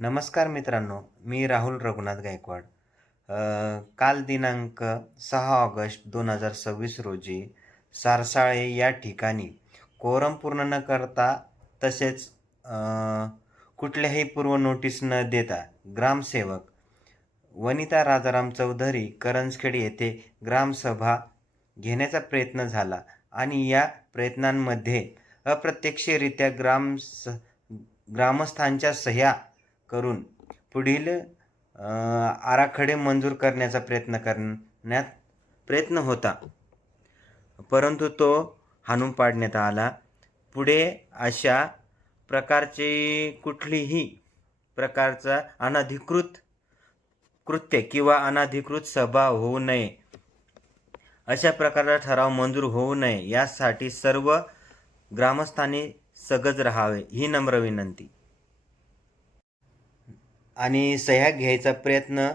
नमस्कार मित्रांनो, मी राहुल रघुनाथ गायकवाड. काल दिनांक 6 ऑगस्ट 2026 रोजी सारसाळे या ठिकाणी कोरम पूर्ण न करता तसेच कुठल्याही पूर्व नोटीस न देता ग्रामसेवक वनिता राजाराम चौधरी करंजखेड येथे ग्रामसभा घेण्याचा प्रयत्न झाला आणि या प्रयत्नांमध्ये अप्रत्यक्षरित्या ग्रामस्थांच्या सह्या करून पुढील आराखडे मंजूर करण्याचा प्रयत्न होता, परंतु तो हाणून पाडण्यात आला. पुढे अशा प्रकारचे कुठलीही प्रकारचा अनधिकृत कृत्य किंवा अनधिकृत सभा होऊ नये, अशा प्रकारचा ठराव मंजूर होऊ नये यासाठी सर्व ग्रामस्थांनी सजग राहावे ही नम्र विनंती. आणि सह्या घ्यायचा प्रयत्न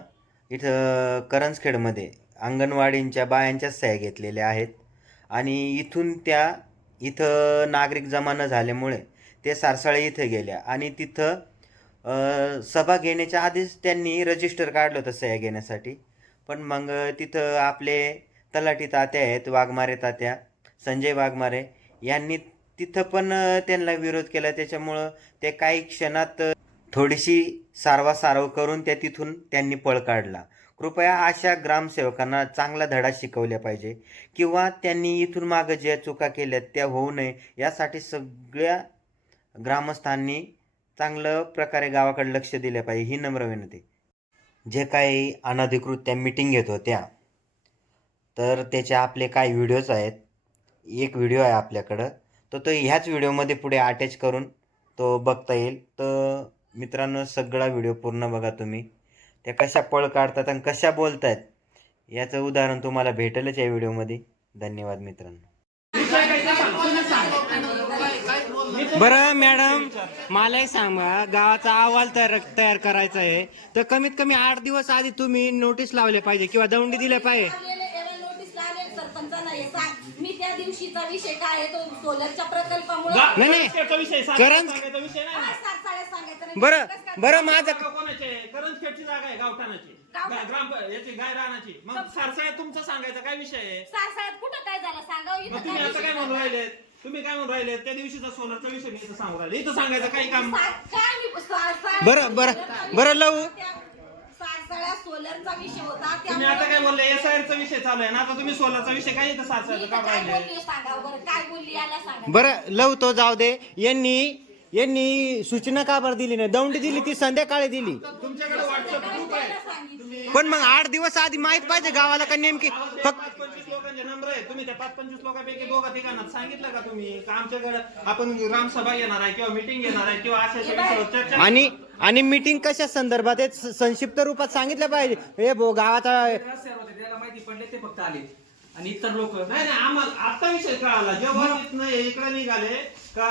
इथं करंजखेडमध्ये अंगणवाडींच्या बायांच्या सह्या घेतलेल्या आहेत आणि इथं नागरिक जमा न झाल्यामुळे ते सारसाळे इथं गेल्या आणि तिथं सभा घेण्याच्या आधीच त्यांनी रजिस्टर काढलं होतं सह्या घेण्यासाठी. पण मग तिथं आपले तलाठी तात्या आहेत, वाघमारे तात्या, संजय वाघमारे यांनी तिथं पण त्यांना विरोध केला. त्याच्यामुळं ते काही क्षणात थोडीशी सारवासारव करून तिथून त्यांनी पळ काढला. कृपया अशा ग्रामसेवकांना चांगला धडा शिकवल्या पाहिजे किंवा त्यांनी इथून मागं ज्या चुका केल्या त्या होऊ नये यासाठी सगळ्या ग्रामस्थांनी चांगलं प्रकारे गावाकडे लक्ष दिलं पाहिजे ही नम्र विनंती. जे काही अनधिकृत त्या मीटिंग घेत होत्या तर त्याचे आपले काही व्हिडिओज आहेत. एक व्हिडिओ आहे आपल्याकडं, तर तो ह्याच व्हिडिओमध्ये पुढे अटॅच करून तो बघता येईल. तर मित्रांनो, सगळा व्हिडिओ पूर्ण बघा तुम्ही. त्या कशा पळ काढतात आणि कशा बोलतात याचं उदाहरण तुम्हाला भेटेलच या व्हिडिओमध्ये. धन्यवाद मित्रांनो. बरं मॅडम, मलाही सांगा, गावाचा अहवाल तयार करायचा आहे तर कमीत कमी 8 दिवस आधी तुम्ही नोटीस लावले पाहिजे किंवा दौंडी दिल्या पाहिजे. मी त्या दिवशीचा विषय काय आहे तो सोलरच्या प्रकल्पामुळे नाही बरं माझं करंजखेडची जागा आहे गावठाणाची ग्राम याची गाय रानाची. मग सारसाळ्यात तुमचं सांगायचं काय विषय आहे? सारसाळ्यात कुठं काय झालं सांगावं. तुम्ही आता काय म्हणून राहिले? तुम्ही काय म्हणून राहिले? त्या दिवशीचा सोलरचा विषय मी इथं सांगू राहिले. इथं सांगायचं काही काम? बरं लावू. सारसाळ्यात सोलरचा विषय होता. तुम्ही आता काय बोलले? एसआयआरचा विषय चालू आहे ना, आता तुम्ही सोलरचा विषय काय इथं सारसाळ्याचं काम राहिले? काय बोलली याला सांगा. बरं लावू, तो जाऊ दे. यांनी सूचना का बरं दिली नाही? दौंडी दिली ती संध्याकाळी दिली. तुमच्याकडे व्हॉट्सअप ग्रुप आहे. पण मग 8 दिवस आधी माहित पाहिजे गावाला का नेमकी. फक्त 25 लोकांचे नंबर आहे. तुम्ही त्या 25 लोकांपैकी दोघा ठिकाणात सांगितलं का तुम्ही का आमच्याकडे आपण ग्रामसभा घेणार आहे किंवा मिटिंग घेणार आहे किंवा अशा विषयावर चर्चा? आणि मीटिंग कशा संदर्भात आहे संक्षिप्त रूपात सांगितलं पाहिजे. हे गावाचा त्याला माहिती पडले ते फक्त आले आणि इतर लोक नाही आम्हाला आता विषय कळाला जेव्हा तिथनं इकडे निघाले का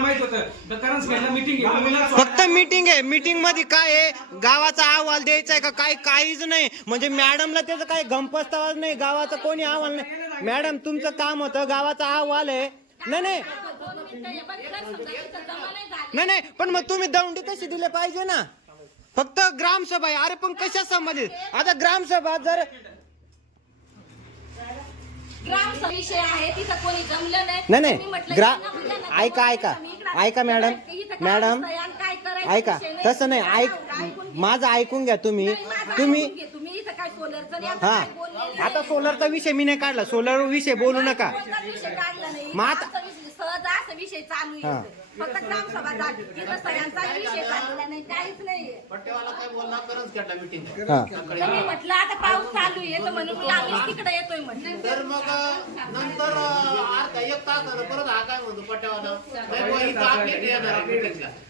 माहित होतं मीटिंग. फक्त मीटिंग आहे. मीटिंग मध्ये काय आहे, गावाचा अहवाल द्यायचा आहे का काहीच नाही. म्हणजे मॅडमला त्याचं काही गंपस्तावाच नाही, गावाचा कोणी अहवाल नाही. मॅडम तुमचं काम होतं गावाचा अहवाल आहे. नाही पण मग तुम्ही दौंडी तशी दिले पाहिजे ना. फक्त ग्रामसभा आहे. अरे पण कशा संबंधित? आता ग्रामसभा जर ग्रामचा विषय आहे तिथं कोणी जमलं नाही ऐका मॅडम ऐका, तसं नाही. माझं ऐकून घ्या तुम्ही. इथं काय सोलरचं नाही. हा, आता सोलरचा विषय मी नाही काढला. सोलर विषय बोलू नका. विषय काढला नाही. मग आता सहज असा विषय चालू आहे. फक्त ग्रामसभा झाली तिथं सगळ्यांचा विषय झालेला नाही, काहीच नाहीये. मी म्हटलं आता पाऊस चालू आहे तर म्हणून मी आम्ही तिकडे येतोय म्हटलं. तर मग नंतर अर्धा एक तास परत हा काय म्हणतो पट्ट्यावाला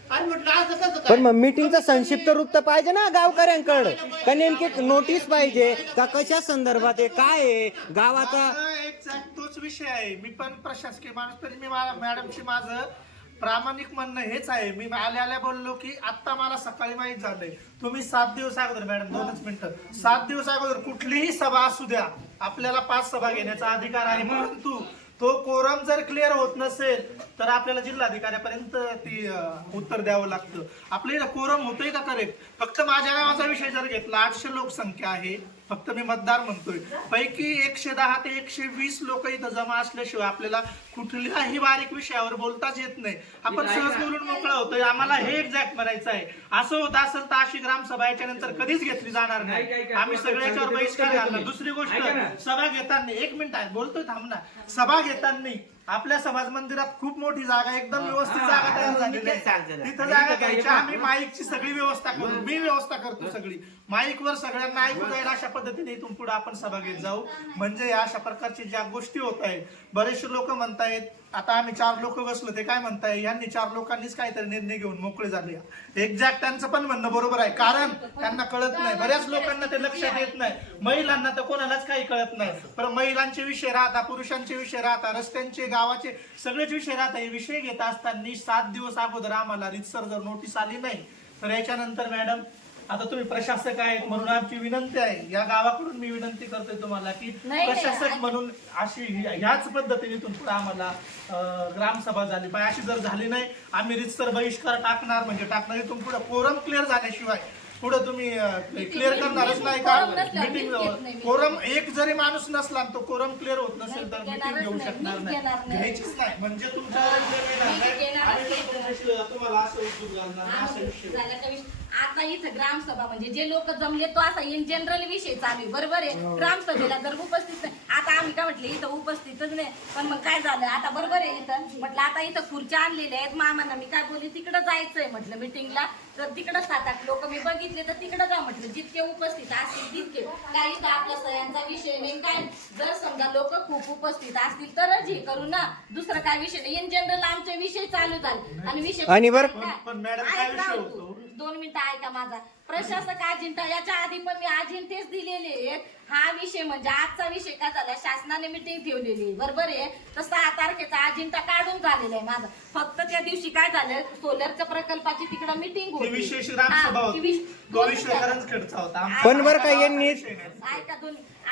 आणि म्हटलं असं कसं पण मग मीटिंगचं संक्षिप्त रूप तर पाहिजे ना गावकऱ्यांकडे. का नेमकी नोटीस पाहिजे का कशा संदर्भात आहे, काय आहे गावाचा? एक्झॅक्ट तोच विषय आहे. मी पण प्रशासकीय माणूस तरी मी मॅडमशी माझं प्रामाणिक म्हणणं हेच आहे. मी आल्या बोललो की आता मला सकाळी माहीत झालंय. तुम्ही 7 दिवस अगोदर, मॅडम 2च मिनिटं, 7 दिवस अगोदर कुठलीही सभा असू द्या, आपल्याला 5 सभा घेण्याचा अधिकार आहे. परंतु तो कोरम जर क्लिअर होत नसेल तर आपल्याला जिल्हाधिकाऱ्यापर्यंत ती उत्तर द्यावं लागतं. आपल्याला कोरम होतोय का करेक्ट? फक्त माझ्या गावाचा विषय जर घेतला, 800 लोकसंख्या आहे, फक्त मी मतदार म्हणतोय, पैकी 110 ते 120 लोक इथं जमा असल्याशिवाय आपल्याला कुठल्याही बारीक विषयावर बोलताच येत नाही. आपण सहज बोलून मोकळा होतोय. आम्हाला हे एक्झॅक्ट म्हणायचं आहे. असं होत असेल तर अशी ग्रामसभा याच्या नंतर कधीच घेतली जाणार नाही. आम्ही सगळ्याच्यावर बहिष्कार घालणार. दुसरी गोष्ट, सभा घेताना 1 मिनिट आहे, बोलतोय, थांब ना. सभा घेताना आपल्या समाज मंदिरात खूप मोठी जागा, एकदम व्यवस्थित जागा तयार झालेली आहे. तिथं जागा घ्यायची. आम्ही माईकची सगळी व्यवस्था करू. मी व्यवस्था करतो सगळी. माईकवर सगळ्यांना ऐकू जाईल अशा पद्धतीने इथून पुढे आपण सभा घेत जाऊ. म्हणजे अशा प्रकारची ज्या गोष्टी होत आहेत, बरेचसे लोक म्हणतायत, आता आम्ही 4 लोक बसलो, ते काय म्हणताय, यांनी 4 लोकांनीच काहीतरी निर्णय घेऊन मोकळे झाले. एक्झॅक्ट त्यांचं पण म्हणणं बरोबर आहे, कारण त्यांना कळत नाही. बऱ्याच लोकांना ते लक्षात येत नाही. महिलांना तर कोणालाच काही कळत नाही. पण महिलांचे विषय राहता, पुरुषांचे विषय राहता, रस्त्यांचे, गावाचे सगळेच विषय राहता. हे विषय घेत असताना 7 दिवस अगोदर आम्हाला रितसर जर नोटीस आली नाही तर याच्यानंतर मॅडम, आता तुम्ही प्रशासक आहेत म्हणून आमची विनंती आहे, या गावाकडून मी विनंती करतोय तुम्हाला की प्रशासक म्हणून अशी ह्याच पद्धतीने इथून पुढे आम्हाला ग्रामसभा झाली पाहिजे. अशी जर झाली नाही आम्ही रितसर बहिष्कार टाकणार, म्हणजे टाकणार. इथून पुढे कोरम क्लिअर झाल्याशिवाय पुढे तुम्ही क्लिअर करणारच नाही का मीटिंग? कोरम एक जरी माणूस नसला तो कोरम क्लिअर होत नसेल तर मीटिंग घेऊ शकणार नाही, घ्यायचीच नाही. म्हणजे तुम्हाला असं उद्योग घालणार असा विषय. आता इथं ग्रामसभा म्हणजे जे लोक जमले तो असा इन जनरल विषय चालू आहे, बरोबर आहे. ग्रामसभेला जर उपस्थित नाही, आता आम्ही काय म्हटलं इथं उपस्थितच नाही, पण मग काय झालं आता, बरोबर आहे. इथं म्हटलं आता इथं खुर्च्या आणलेल्या आहेत, मामांना मी काय बोलले तिकडं जायचंय म्हटलं मीटिंगला, तर तिकडं 7-8 लोक मी बघितले, तर तिकडं जा म्हटलं, जितके उपस्थित असतील तितके. काही तर आपल्या सह्यांचा विषय नाही काय, जर समजा लोक खूप उपस्थित असतील तरच हे करू ना, दुसरं काय विषय नाही. इन जनरल आमचे विषय चालू झाले आणि विषय आणि पण मॅडम काय विषय होतो? 2 मिनिटं ऐका माझा. प्रशासक अजिंठा, याच्या आधी पण मी अजिंठेच दिलेले आहेत. हा विषय म्हणजे आजचा विषय काय झाला, शासनाने मिटिंग ठेवलेली आहे, बरोबर आहे. तर 6 तारखेचा अजिंठा काढून झालेला आहे माझा. फक्त त्या दिवशी काय झालं, सोलरच्या प्रकल्पाची तिकडं मिटिंग होती. विशेष ग्रामसभा होती, तो विषय करंजखेडचा होता. पण बरं का यांनी ऐका,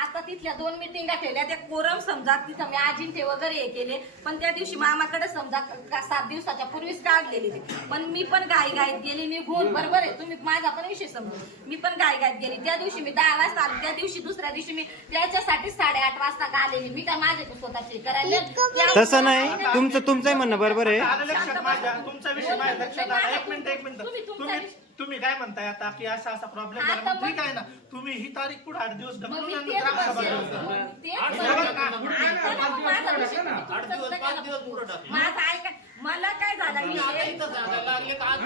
आता तिथल्या 2 मिटिंगा ठेवल्या, त्या कोरम समजा तिथं मी अजिंठे वगैरे हे केले, पण त्या दिवशी मामाकडे समजा 7 दिवसाच्या पूर्वीच काढलेली ते. पण मी पण घाईघाईत गेली निघून, बरोबर आहे. तुम्ही माझा पण विषय समजा, मी पण घाईघाईत गेली. त्या दिवशी मी 10 वाजता आले, त्या दिवशी दुसऱ्या दिवशी मी त्याच्यासाठी 8:30 वाजता आलेली. मी काय माझे स्वतःचे करायला तसं नाही, तुमचंही म्हणणं बरोबर आहे. लक्षात माझ्या तुमचा विषय माझ्या लक्षात आला. एक मिनिट, तुम्ही काय म्हणताय आता की असा प्रॉब्लेम झाला, ठीक आहे ना, तुम्ही ही तारीख पुढे 8 दिवस ढकलून ग्रामसभा माझा ऐका, मला काय झालं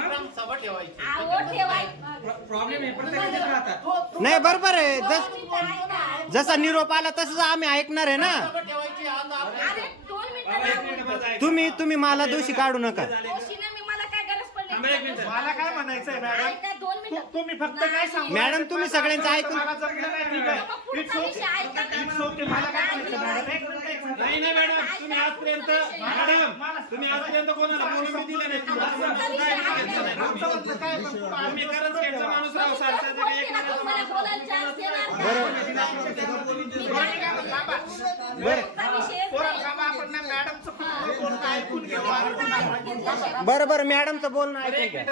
ग्रामसभा ठेवायची. प्रॉब्लेम आहे, प्रत्येकाच्यात राहतात. नाही बरोबर आहे, जसा निरोप आला तसंच आम्ही ऐकणार आहे ना. ठेवायची आज अरे 2 मिनिटं तुम्ही मला दोषी काढू नका. मला काय गरज पडली? मला काय म्हणायचंय मॅडम, ऐका 2 मिनिटं. तुम्ही फक्त काय सांगू, मॅडम तुम्ही सगळ्यांचं ऐकून मला जमलं नाही, ठीक आहे, इट्स ओके. मला काय म्हणायचं मॅडम, एक मिनिट. नाही ना मॅडम, तुम्ही आजपर्यंत कोणाला बोलून दिलं नाही. तुम्ही करंजखेडचा माणूस राव, सारख्याचं काही एक माणूस. मला बोलायला चान्स मॅडमचं बोलणं ऐकून घेऊ. बरोबर, मॅडमचं बोलणं ऐकून घ्या.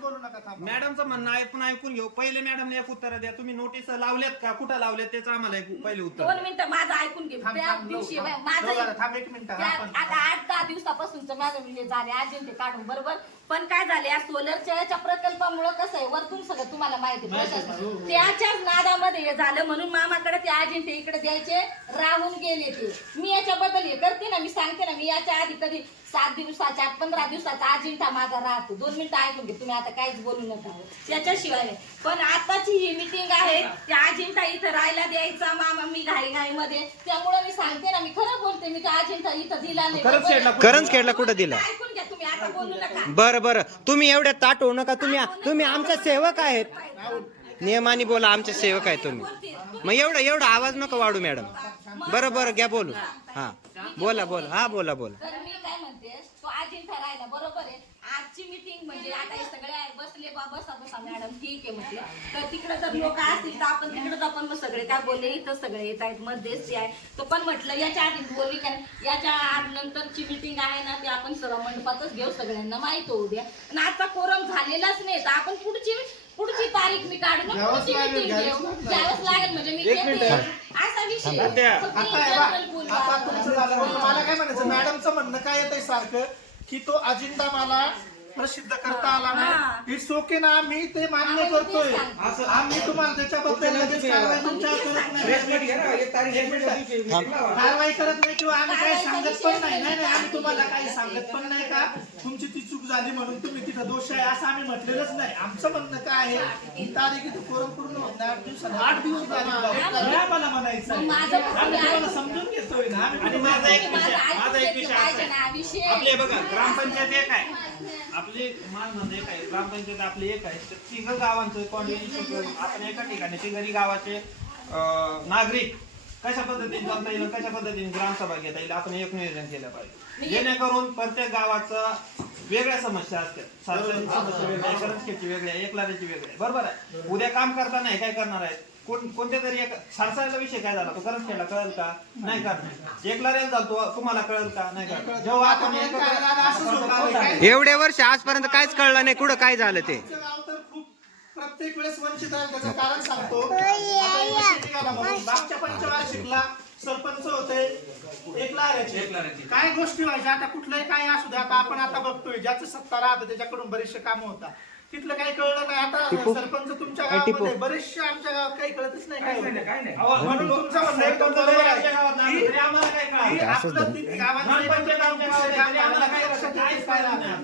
बोलू नका, थांबा. मॅडमचं म्हणणं ऐकून घेऊ. पहिले मॅडमने एक उत्तर द्या. तुम्ही नोटीस लावल्यात का, कुठं लावल्यात त्याचं आम्हाला पहिले उत्तर. 2 मिनिटं माझं ऐकून घे. त्या दिवशी माझं थांब 1 मिनिट. आता 8-10 दिवसापासूनच माझं म्हणजे झाले अजिंठे काढून, बरोबर. पण काय झाले, या सोलरच्या याच्या प्रकल्पामुळे कसं आहे, वरतून सगळं तुम्हाला माहिती प्रशासन त्याच्याच नादामध्ये हे झालं, म्हणून मामाकडे ते अजिंठे इकडे द्यायचे राहून गेले. ते मी याच्याबद्दल हे करते ना, मी सांगते ना, मी याच्या आधी कधी 7 दिवसाच्या 15 दिवसाचा अजिंठा माझा राहतो. 2 मिनिटं ऐकून घे, तुम्ही आता काहीच बोलू नका त्याच्याशिवाय नाही. पण आताची ही मिटिंग आहे, त्या अजिंठा इथं राहायला द्यायचा मामा, मी घाईमध्ये, त्यामुळे मी सांगते ना, मी खरं बोलते, मी त्या अजिंठा इथं दिला नाही. करंजखेडला कुठं दिला? ऐकून घ्या तुम्ही, आता बोलू नका. बरं तुम्ही एवढ्या ताट होऊ नका. तुम्ही आमचे सेवक आहेत, नियमाने बोला, आमचे सेवक आहे तुम्ही. मग एवढा आवाज नका वाढू मॅडम. बरं घ्या बोलू. हा बोला. हा बोला. तर मी काय म्हणते, तो अजिंठा राहिला, बरोबर आहे. आजची मिटिंग म्हणजे आता हे सगळे बसले बसा बसा मॅडम ठीक आहे म्हटलं. तर तिकडे जर लोक असतील तर आपण तिकडे आपण मग सगळे काय बोलले इथं सगळे येत आहेत मध्यस्थी आहे. तो पण म्हटलं याच्या आधी बोलली का याच्या नंतरची मीटिंग आहे ना ती आपण सभा मंडपातच घेऊ, सगळ्यांना माहित होऊ द्या. आणि आजचा कोरम झालेलाच नाही तर आपण पुढची तारीख मी काढून पुढची मीटिंग घेऊ. द्यावंच लागेल म्हणजे मी घेते. असा विषय फक्त internal बोलू आता आपण. तुमचं झालं म्हणून मला काय म्हणायचं मॅडमचं म्हणणं काय येतंय सारखं की तो अजेंडा मला प्रसिद्ध करता आला नाही. इट्स ओके ना, मी ते मान्य करतोय. असं आम्ही तुम्हाला त्याच्याबद्दल लगेच कारवाई तुमच्यावर करत नाही, कारवाई करत नाही किंवा आम्ही काही सांगत पण नाही. नाही नाही आम्ही तुम्हाला काही सांगत पण नाही का तुमची ती चूक झाली म्हणून तुम्ही तिथं दोष आहे असं आम्ही म्हटलेलंच नाही. आमचं म्हणणं काय आहे ही तारीख इथे कोरम पूर्ण होत नाही 8 दिवसात 8 दिवस झाले मला म्हणायचं आहे. आम्ही तुम्हाला समजून घेतोय ना. आणि माझा एक विषय असा आहे. आपले बघा ग्रामपंचायत एक आहे, आपली मान म्हणजे एक आहे, ग्रामपंचायत आपली एक आहे. तर तिघ गावांचं कॉन्व्हिनेशन आपण एका ठिकाणी तिघही गावाचे नागरिक कशा पद्धतीने जमता येईल, कशा पद्धतीने ग्रामसभा घेता येईल आपण एक नियोजन केलं पाहिजे. जेणेकरून प्रत्येक गावाचं वेगळ्या समस्या असतात. सार्वजनिक समस्या वेगळ्या, करंजखेडची वेगळ्या, एकलाऱ्याची वेगळ्या, बरोबर आहे. उद्या काम करताना काय करणार आहेत, कोणत्या तरी एक सारसाळ्याचा विषय काय झाला तो करंजखेडला कळेल का नाही करणार, एकलाऱ्याला झाला तुम्हाला कळेल का नाही करणार. जेव्हा आपण एवढे वर्ष आजपर्यंत काहीच कळलं नाही कुठं काय झालं ते. आमचं गाव तर खूप प्रत्येक वेळेस वंचित आहे. त्याचं कारण सांगतो. आता इलेक्शन निघाला म्हणून मागच्या पंचवार्षिकला सरपंच होते एकलाऱ्याचे. काय गोष्टी व्हायच्या आता कुठलंही काय असू द्या. आता आपण आता बघतोय ज्याचं सत्ता राहतं त्याच्याकडून बरेचसे काम होतात. तिथलं काही कळलं नाही. आता सरपंच तुमच्या गावामध्ये बरेचसे आमच्या गावात काही कळतच नाही. काय नाही म्हणून तुमचं म्हणणं एकदम बरोबर आहे. आम्हाला काय कळलं की आपलं ती गावाचं ग्रामपंचायत आमच्या गावात आहे, आम्हाला काही लक्षात येतच काय राहणार.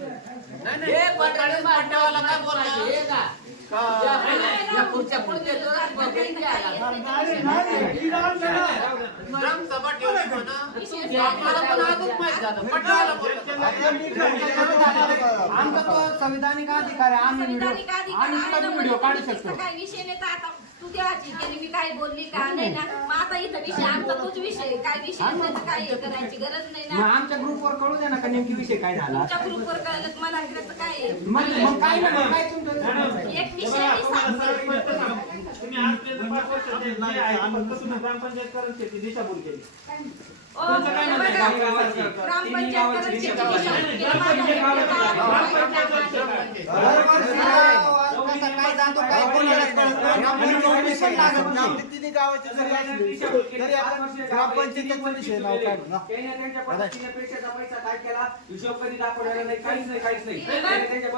ग्रामसभा ठेवली म्हणा आपल्याला पण आजच माहित झालं पटवायला आमचा तो संविधानिक अधिकार आहे. आम्ही व्हिडिओ काढू शकतो. काय विषय नाही तर आता तू देवाची गेली मी काय बोलली का नाही ना. मग आता इथं विषय आमचा तोच विषय काय विषय नाही तर काय हे करायची गरज नाही मग ना. आमच्या ग्रुपवर कळू द्या ना का नेमकी विषय काय झाला. तुमच्या ग्रुपवर कळलं तर मला इकडचं काय आहे? मग काय नाही काय तुमचं एक विषय मी सांगते. तुम्ही आजपर्यंत 5 वर्ष जे आहे, फक्त तुम्ही ग्रामपंचायत करंजखेडची दिशाभूल केली. ओ, हे बघा, ग्रामपंचायत करायची हिशोब कधी दाखवलेला नाही, काहीच नाही, काहीच नाही. त्यांच्या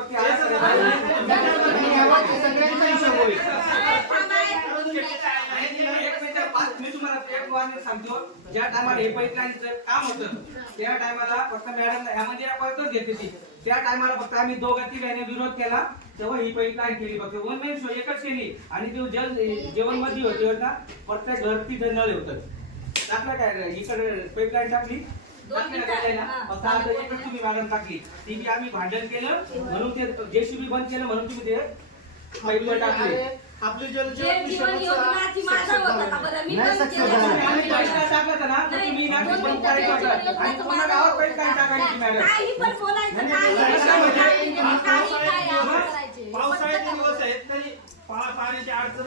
बाबतीत मी तुम्हाला एक वाक्य सांगतो. ज्या टायमाला हे पाईपलाईनचं काम होतं त्या टायमाला फक्त मॅडम ह्या मंदिरापर्यंतच घेतली ती. त्या टायमाला फक्त आम्ही दोघं तिघांनी विरोध केला तेव्हा ही पाईपलाईन केली. फक्त वन मेन शो एकच केली. आणि जो जेवण मध्ये होती ना प्रत्येक घर तिथं नळ होतं. टाकलं काय इकडे पाईपलाईन टाकली फक्त आता एकच तुम्ही मॅडम टाकली. ती बी आम्ही भांडण केलं म्हणून ते जेसीबी बंद केलं म्हणून तुम्ही ते पाईपलाईन टाकली. आपली जीवन योजना ती माझा होता का बरं? मी पण काही पण बोलायचं पावसाळ्याचे दिवस आहेत तरी पाण्याची अडचण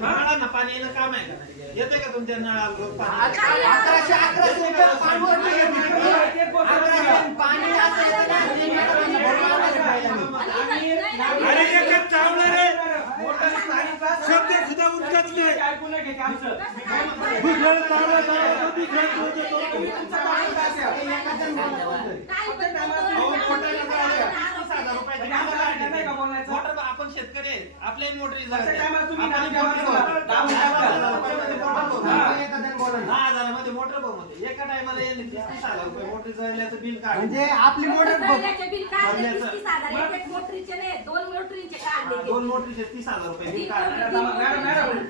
नळांना पाणी येणं काम आहे का? येते का तुमच्या नळाला रोज पाणी? आपण शेतकरी आहे, आपल्या मोटरी 10,000 मध्ये मोटर बघ एका टायमाला 30,000 रुपये मोटरी जळल्याचं बिल काढ. म्हणजे आपली मोटर बिल काढले 30,000. एक मोटरीचे नाही 2 मोटरीचे काढले. 2 मोटरीचे 30,000 रुपये बिल काढ.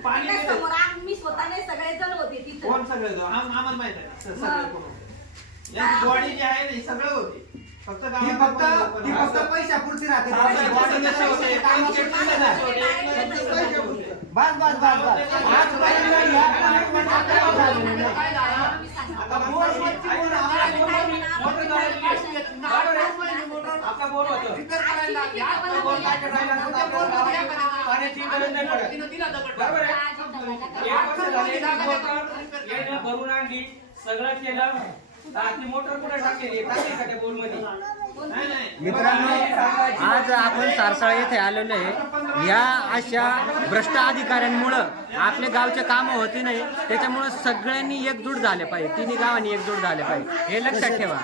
पाणी समोर मी स्वतःने सगळे जण होते तिथे. कोण सगळे आम्हाला माहित आहे सगळे कोण होते. यांची बॉडी जी आहे ना सगळं होते. फक्त पैशापुरती राहते. बस बस बस बस आपला बोर होतं रिपेअर करायला लागली. आज तो बोर काय करायला लागला, आपल्याला गावाला पाण्याची गरज नाही पडत. तिनं दिला दगड. बरोबर आहे? 1 वर्ष झाले ती मोटर यानं भरून आणली, सगळं केलं. ती मोटर कुठे टाकलेली टाकली का त्या बोरमध्ये? नाही नाही मित्रांनो, आज आपण सारसाळ येथे आलेलो आहे. या अशा भ्रष्ट अधिकाऱ्यांमुळं आपल्या गावचे कामं होती नाही, त्याच्यामुळं सगळ्यांनी एकजूट झाले पाहिजे, तिन्ही गावांनी एकजूट झाले पाहिजे, हे लक्षात ठेवा.